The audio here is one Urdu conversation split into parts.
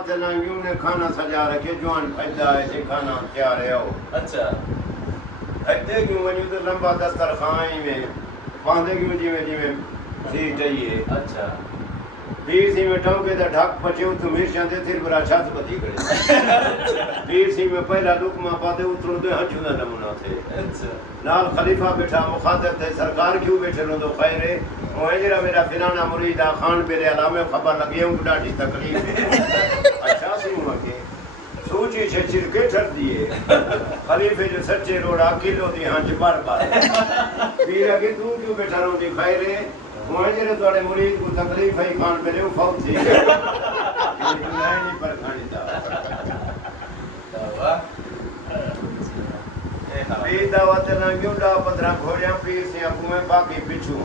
واسطے لانگیوں نے کھانا سجا رکھے جوان پیدا ہے سے کھانا تیار ہے ہو اچھا ایتے کیوں ونیو تو لمبا دسترخوان میں پاندے کیوں جی میں سی چاہیے اچھا پیر سی میں ٹوکے دا ڈھک پچے تو مرچاں دے تھر برا چھت بدی کھڑے پیر سی میں پہلا لقمہ پاتے اترو دے ہنچوں دا نمونہ تھے اچھا نال خلیفہ بیٹھا مخاطب تھے سرکار کیوں بیٹھے لو تو خیر ہے وہ جرا میرا فلانا مرید خان میرے علامے خبر لگی ہوں ڈاڈی تکلیف ہے اچھا سی ہوں کہ سوچی سے چرکے ٹھر دیے خلیفے جو سچے روڑا کلو دی ہنچ بار بار پیر اگے تو کیوں بیٹھا رو دی خیر ہے وہ جرا تواڈے مرید کو تکلیف ہے خان میرے فوت تھی نہیں پر کھانی دا پیر دعوت لانگیوں ڈا 15 گھوڑیاں پیر سے ابو میں باقی پچھوں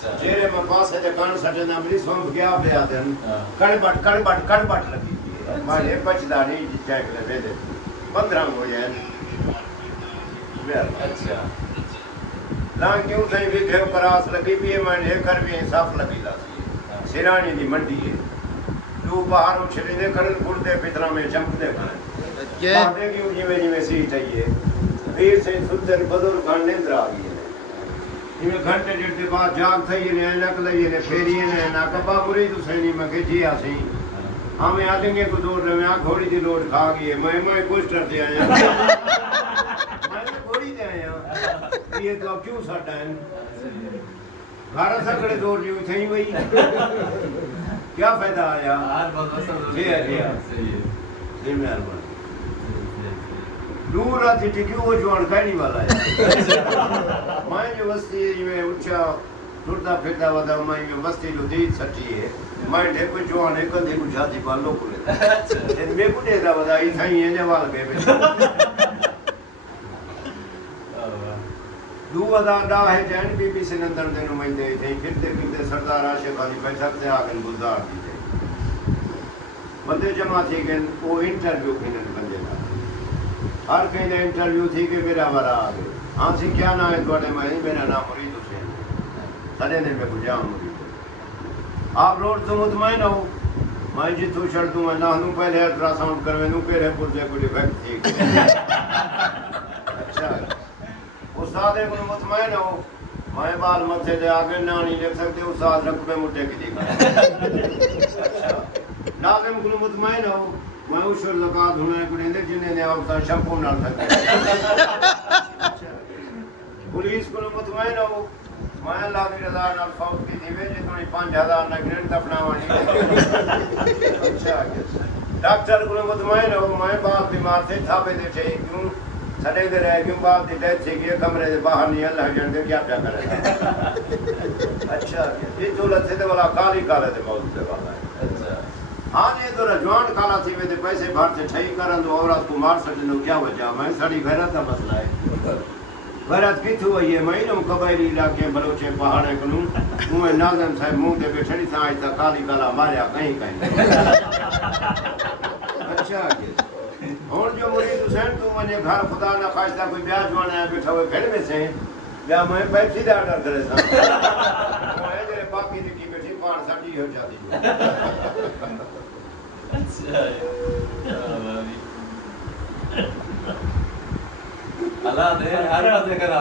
چہرے میں پاسے دے کان سٹے نہ مری سونپ گیا پہ آتے ہیں کڑ بٹ لگی تھی مارے پچدا نہیں چیک لے دے 15 گھوڑیاں اچھا لانگیوں سے بھی گھر پراس لگی بھی ہے میں کر بھی صاف لگی لا سرانی دی منڈی ہے تو باہر اچھلے دے کھڑن پڑتے پترا میں چمک دے کھڑے باندے کیوں جی میں سی چاہیے پیر سے سلطن بزرگ گھن نیندر آ گئی ہے گھنٹے ڈیڑھ کے بعد جاگ تھئی نے اینک لئی نے پھیری نے نا کبا مرید حسینی میں کہ جی آسی ہمیں آدھیں کو دور رہے ہیں گھوڑی دی لوٹ کھا گئی ہے میں پوسٹر دے آیا میں گھوڑی دے آیا یہ تو اب کیوں ساٹا ہے گھارہ سکڑے دور جو تھئی وہی کیا فائدہ آیا جی جی مہربانی دور آتی تھی کیوں وہ جوان کھائنی والا ہے میں جو وستی میں اچھا ٹرتا پھرتا ودا میں جو وستی جو دید سچی ہے میں ڈھے کوئی جوان ہے کندھے کو جاتی پالو کو لیتا میں کو دیتا ودا ہی تھائی ہیں جوال کے بیٹھا دو ودا ڈا ہے جین بی بی سے نندن دے نمائندے تھے پھرتے سردار عاشق علی بیٹھک سے آگن گزار دی تھے بندے جمع تھی کہ وہ انٹرویو کی نند بندے تھا ہر کہیں نے انٹرویو تھی کہ میرا ورا آگے ہاں سی کیا نام ہے توڑے میں میرا نام مرید حسین سڑے نے میں بجام مرید آپ روڈ تو مطمئن ہو میں جی تو شرط دوں میں نہ دوں پہلے الٹرا ساؤنڈ کروے دوں پہلے پرزے کو ڈیفیکٹ تھی اچھا استاد کو مطمئن ہو میں بال متھے دے آگے نہ نہیں لکھ سکتے استاد رقبے مٹے کی دیکھا اچھا ناظم کو مطمئن ہو میں اشور زکات ہونے کو نہیں دے جنہیں نے آوتا شمپو نال سکتے پولیس کو مطمئن ہو میں اللہ کی رضا نال فوت کی تھی ویجے تھوڑی 5000 نہ گرینڈ دفنا وانی اچھا ڈاکٹر کو مطمئن ہو میں باپ بیمار تھے تھاپے دے چھے کیوں سڑے دے رہے کیوں باپ دی ڈیتھ سے گئے کمرے دے باہر نہیں اللہ جن دے کیا کرے گا اچھا یہ دولت سے دے والا کالی کالے دے موضوع دے والا ہے اچھا ہاں یہ تو رجوان کالا تھی میں پیسے بھر سے ٹھائی کرن تو عورت کو مار سکتے نو کیا وجہ میں سڑی غیرت کا مسئلہ ہے غیرت کی تھو ہے میں نو قبائلی علاقے بلوچے پہاڑے کنوں میں ناظم صاحب منہ دے بیٹھڑی تھا آج تک کالی کالا ماریا کہیں اچھا اور جو مرید حسین تو مجھے گھر خدا نہ خواستہ کوئی بیاہ جوانا ہے بیٹھا ہوئے گھر میں سے بیا میں پیپسی دے آرڈر کرے سا میں جرے باقی دکی بیٹھی پان ساٹی ہو جاتی اللہ نے ہر بات کرا